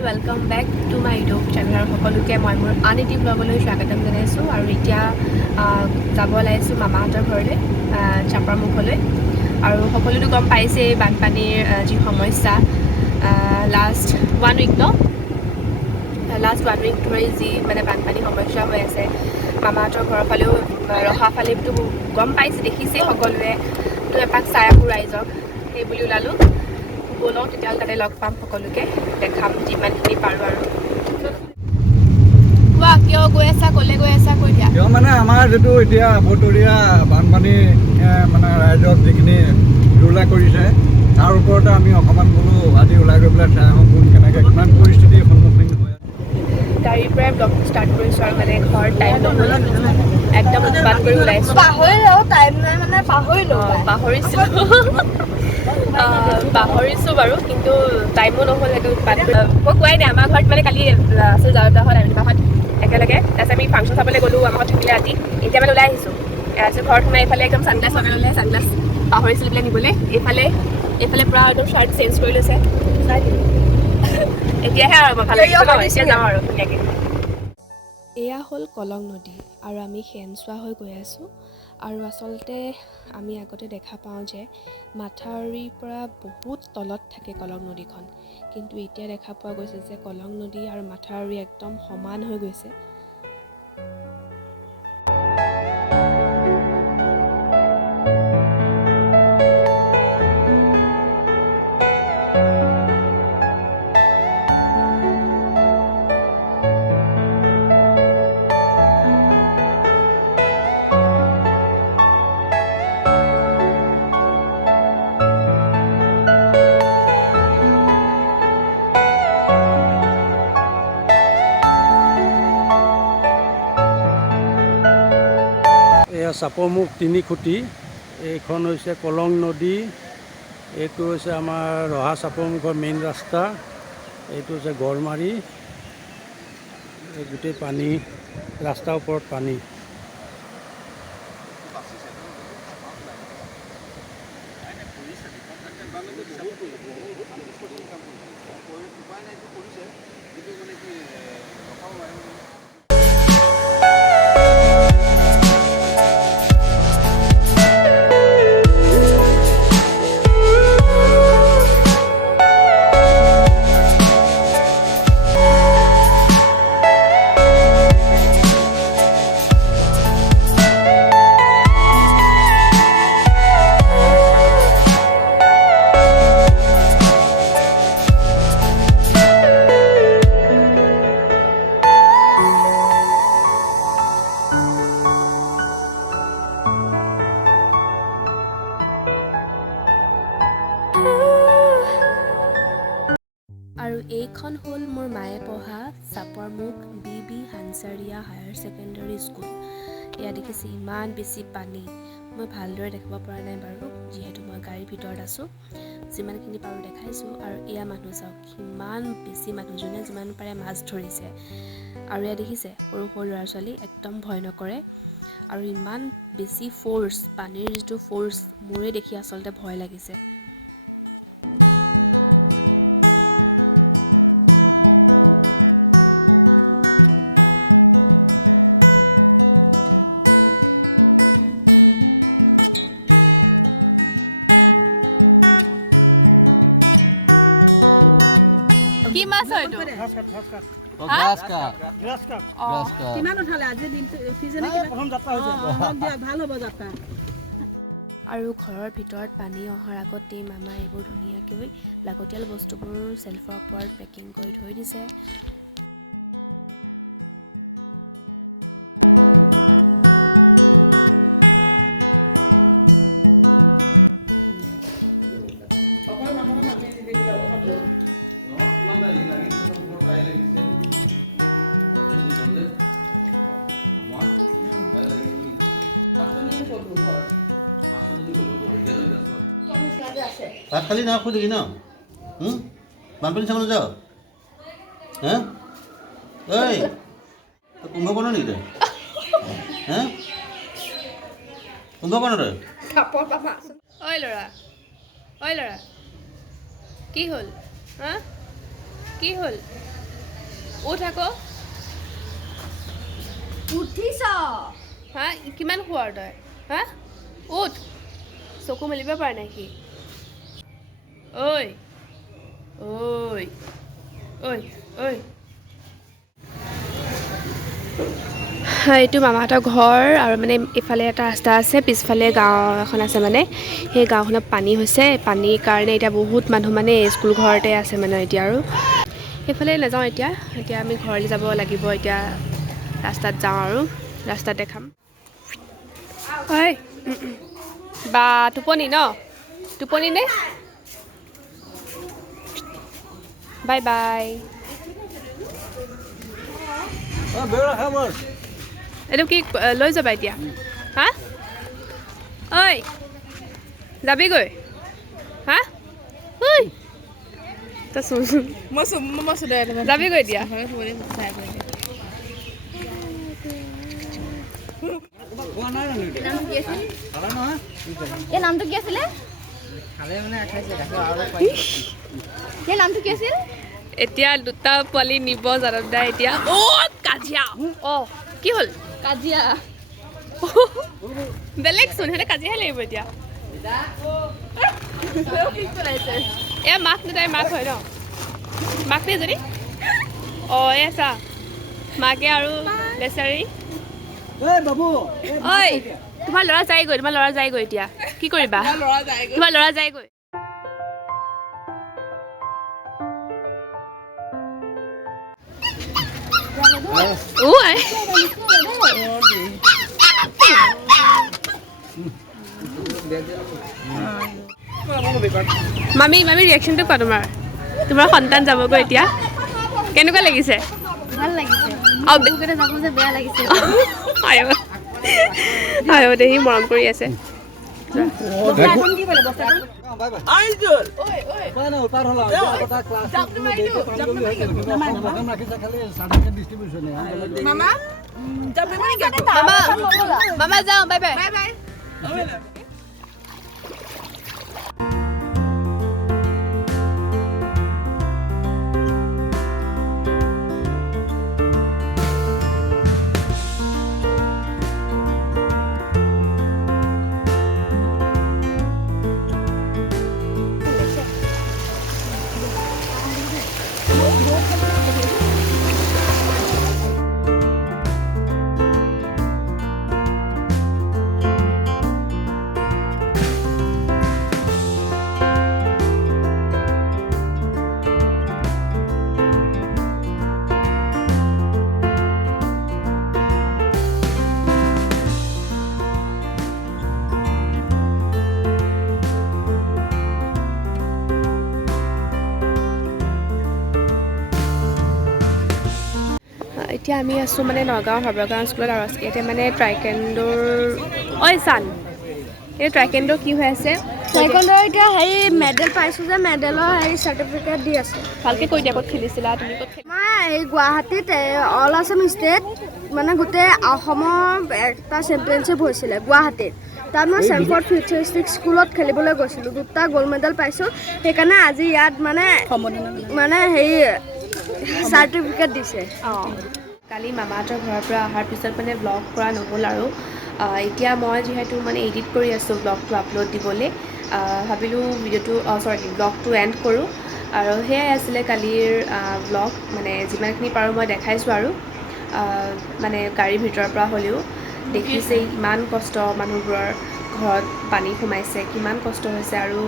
welcome back to my YouTube channel सकलोके मैं मोर आन एटी ब्लगলৈ स्वागतम जनाइছোঁ আৰু এতিয়া যাব ওলাইছোঁ মামাহঁতৰ ঘৰলৈ চাপাৰ মুখলৈ আৰু সকলোতো গম পাইছে বানপানীৰ যি সমস্যা লাষ্ট 1 উইক ধৰি যি মানে বানপানী সমস্যা হৈ আছে মামাহঁতৰ ঘৰৰ ফালেও ৰহা ফালেতো গম পাইছে দেখিছে সকলোৱে তো এপাক চাই আহোঁ ৰাইজক সেই বুলি ওলালোঁ বলওঁ তেতিয়াহ'লে তাতে লগ পাম সকলোকে দেখাম যিমানখিনি পাৰোঁ আৰু কোৱা কিয় গৈ আছা ক'লে গৈ আছা কৈ দিয়া কিয় মানে আমাৰ যিটো এতিয়া বতৰীয়া বানপানী মানে ৰাইজক যিখিনি জুৰুলা কৰিছে তাৰ ওপৰতে আমি অকণমান বোলো আজি ওলাই গৈ পেলাই চাই আহোঁ কোন কেনেকৈ কিমান পৰিস্থিতিৰ সন্মুখীন হয় গাড়ীৰ পৰাই ব্লগ ষ্টাৰ্ট কৰিছোঁ আৰু মানে ঘৰ টাইম নহ'ল একদম উৎপাত কৰি ওলাইছোঁ পাহৰিছোঁ বাৰু কিন্তু টাইমো নহ'ল সেইটো উৎপাত মই কোৱাই নাই আমাৰ ঘৰত মানে কালি আছিল যাওঁতাহঁত আমিবাহঁত একেলগে তাৰপিছত আমি ফাংচন চাবলৈ গ'লোঁ আমাৰ ঘৰত থাকিলে ৰাতি এতিয়া মানে ওলাই আহিছোঁ তাৰপিছত ঘৰত সোমাই এইফালে একদম ছানগ্লাছ লগাই ল'লে ছানগ্লাছ পাহৰিছিলোঁ বোলে নিবলৈ এইফালে পূৰা একদম শ্বাৰ্ট চেঞ্জ কৰি লৈছে এতিয়াহে আৰু মই ভাল লাগিছে এতিয়া যাওঁ আৰু ধুনীয়াকৈ এয়া হ'ল কলং নদী আৰু আমি খেনচোৱা হৈ গৈ আছোঁ আৰু আচলতে আমি আগতে দেখা পাওঁ যে মাথাউৰিৰ পৰা বহুত তলত থাকে কলং নদীখন কিন্তু এতিয়া দেখা পোৱা গৈছে যে কলং নদী আৰু মাথাউৰি একদম সমান হৈ গৈছে এয়া চাপৰমুখ 3 খুঁটি এইখন হৈছে কলং নদী এইটো হৈছে আমাৰ ৰহা চাপৰমুখৰ মেইন ৰাস্তা এইটো হৈছে গড়মাৰি এই গোটেই পানী ৰাস্তাৰ ওপৰত পানী আৰু এইখন হ'ল মোৰ মায়ে পঢ়া Chaparmukh B Hansaria higher secondary school এয়া দেখিছে ইমান বেছি পানী মই ভালদৰে দেখাব পৰা নাই বাৰু যিহেতু মই গাড়ীৰ ভিতৰত আছোঁ যিমানখিনি পাৰোঁ দেখাইছোঁ আৰু এয়া মানুহ চাওক সিমান বেছি মানুহ যোনে যিমান পাৰে মাছ ধৰিছে আৰু এয়া দেখিছে সৰু সৰু ল'ৰা ছোৱালী একদম ভয় নকৰে আৰু ইমান বেছি ফ'ৰ্চ পানীৰ যিটো ফ'ৰ্চ মোৰে দেখি আচলতে ভয় লাগিছে কি মাছ হয় এইটো গ্ৰাছ কাপ কিমান উঠালে আজি দিনটো উঠিছে নে প্ৰথম যাত্ৰা হৈছে ভাল হ'ব যাত্ৰা আৰু ঘৰৰ ভিতৰত পানী অহাৰ আগতেই মামা এইবোৰ ধুনীয়াকৈ লাগতিয়াল বস্তুবোৰ চেল্ফৰ ওপৰত পেকিং কৰি থৈ দিছে ভাত খালি না খুদি ন বানপানী চাবলৈ যাও হা ঐ কুম্ভকৰ্ণ নেকি তই হা কুম্ভকৰ্ণ তই ঐ ল'ৰা কি হ'ল হা কি হ'ল উঠ আকৌ উঠিছ হা কিমান খোৱাৰ তই হা উঠ চকু মেলিব পৰা নাই সি ঐ ঐ ঐ ঐ এইটো মামাহঁতৰ ঘৰ আৰু মানে ইফালে এটা ৰাস্তা আছে পিছফালে গাঁও এখন আছে মানে সেই গাঁওখনত পানী হৈছে পানীৰ কাৰণে এতিয়া বহুত মানুহ মানে স্কুল ঘৰতে আছে মানে এতিয়া আৰু সেইফালে নাযাওঁ এতিয়া আমি ঘৰলৈ যাব লাগিব এতিয়া ৰাস্তাত যাওঁ আৰু ৰাস্তাত দেখাম হয় বা টোপনি ন টোপনি নে বাই বাই এইটো কি লৈ যাবা এতিয়া হা ঐ যাবিগৈ হা ঐ তই যাবিগৈ এতিয়া এই নামটো কি আছিলে এই নামটো কি আছিল এতিয়া দুটা পোৱালি নিব জানব দা এতিয়া কাজিয়া কি হ'ল কাজিয়া বেলেগ চোন সিহঁতে কাজিয়াহে লাগিব এতিয়া এয়া মাক নে তাই মাক হয় ন মাক নে যদি এই চা মাকে আৰু বেচাৰী ঐ তোমাৰ ল'ৰা যায়গৈ এতিয়া কি কৰিবা তোমাৰ ল'ৰা যায়গৈ মামী ৰিয়েকশ্যনটো কোৱা তোমাৰ সন্তান যাবগৈ এতিয়া কেনেকুৱা লাগিছে ভাল লাগিছে যাব যে বেয়া লাগিছে আয়ো দেহি মৰম কৰি আছে মামা যাওঁ বাই বাই এতিয়া আমি আছোঁ মানে নগাঁও সৰ্বগাঁও স্কুলত আৰু ইয়াতে মানে ট্ৰাইকেণ্ডোৰ চান এই ট্ৰাইকেণ্ডো কি হৈ আছে টাইকোৱাণ্ডো এতিয়া মেডেল পাইছোঁ যে মেডেলৰ চাৰ্টিফিকেট দি আছে ভালকৈ কৈ দিয়া ক'ত খেলিছিলা তুমি ক'ত মই গুৱাহাটীত অল আছাম ষ্টেট মানে গোটেই অসমৰ এটা চেম্পিয়নশ্বিপ হৈছিলে গুৱাহাটীত তাত মই চেম্পৰ্ট ফিউচাৰিষ্টিক স্কুলত খেলিবলৈ গৈছিলোঁ 2টা গ'ল্ড মেডেল পাইছোঁ সেইকাৰণে আজি ইয়াত মানে চাৰ্টিফিকেট দিছে কালি মামাহঁতৰ ঘৰৰ পৰা অহাৰ পিছত মানে ব্লগ কৰা নহ'ল আৰু এতিয়া মই যিহেতু মানে এডিট কৰি আছোঁ ব্লগটো আপলোড দিবলৈ ভাবিলোঁ ব্লগটো এণ্ড কৰোঁ আৰু সেয়াই আছিলে কালিৰ ব্লগ মানে যিমানখিনি পাৰোঁ মই দেখাইছোঁ আৰু মানে গাড়ীৰ ভিতৰৰ পৰা হ'লেও দেখিছেই ইমান কষ্ট মানুহবোৰৰ ঘৰত পানী সোমাইছে কিমান কষ্ট হৈছে আৰু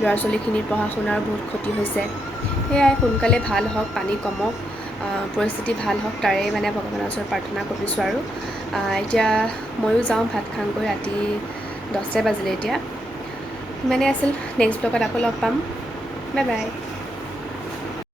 ল'ৰা ছোৱালীখিনিৰ পঢ়া শুনাৰ বহুত ক্ষতি হৈছে সেয়াই সোনকালে ভাল হওক পানী কমক পৰিস্থিতি ভাল হওক তাৰে মানে ভগৱানৰ ওচৰত প্ৰাৰ্থনা কৰিছোঁ আৰু এতিয়া ময়ো যাওঁ ভাত খাওঁগৈ ৰাতি 10 বাজিলে এতিয়া ইমানেই আছিল নেক্সট ব্লগত আকৌ লগ পাম বাই বাই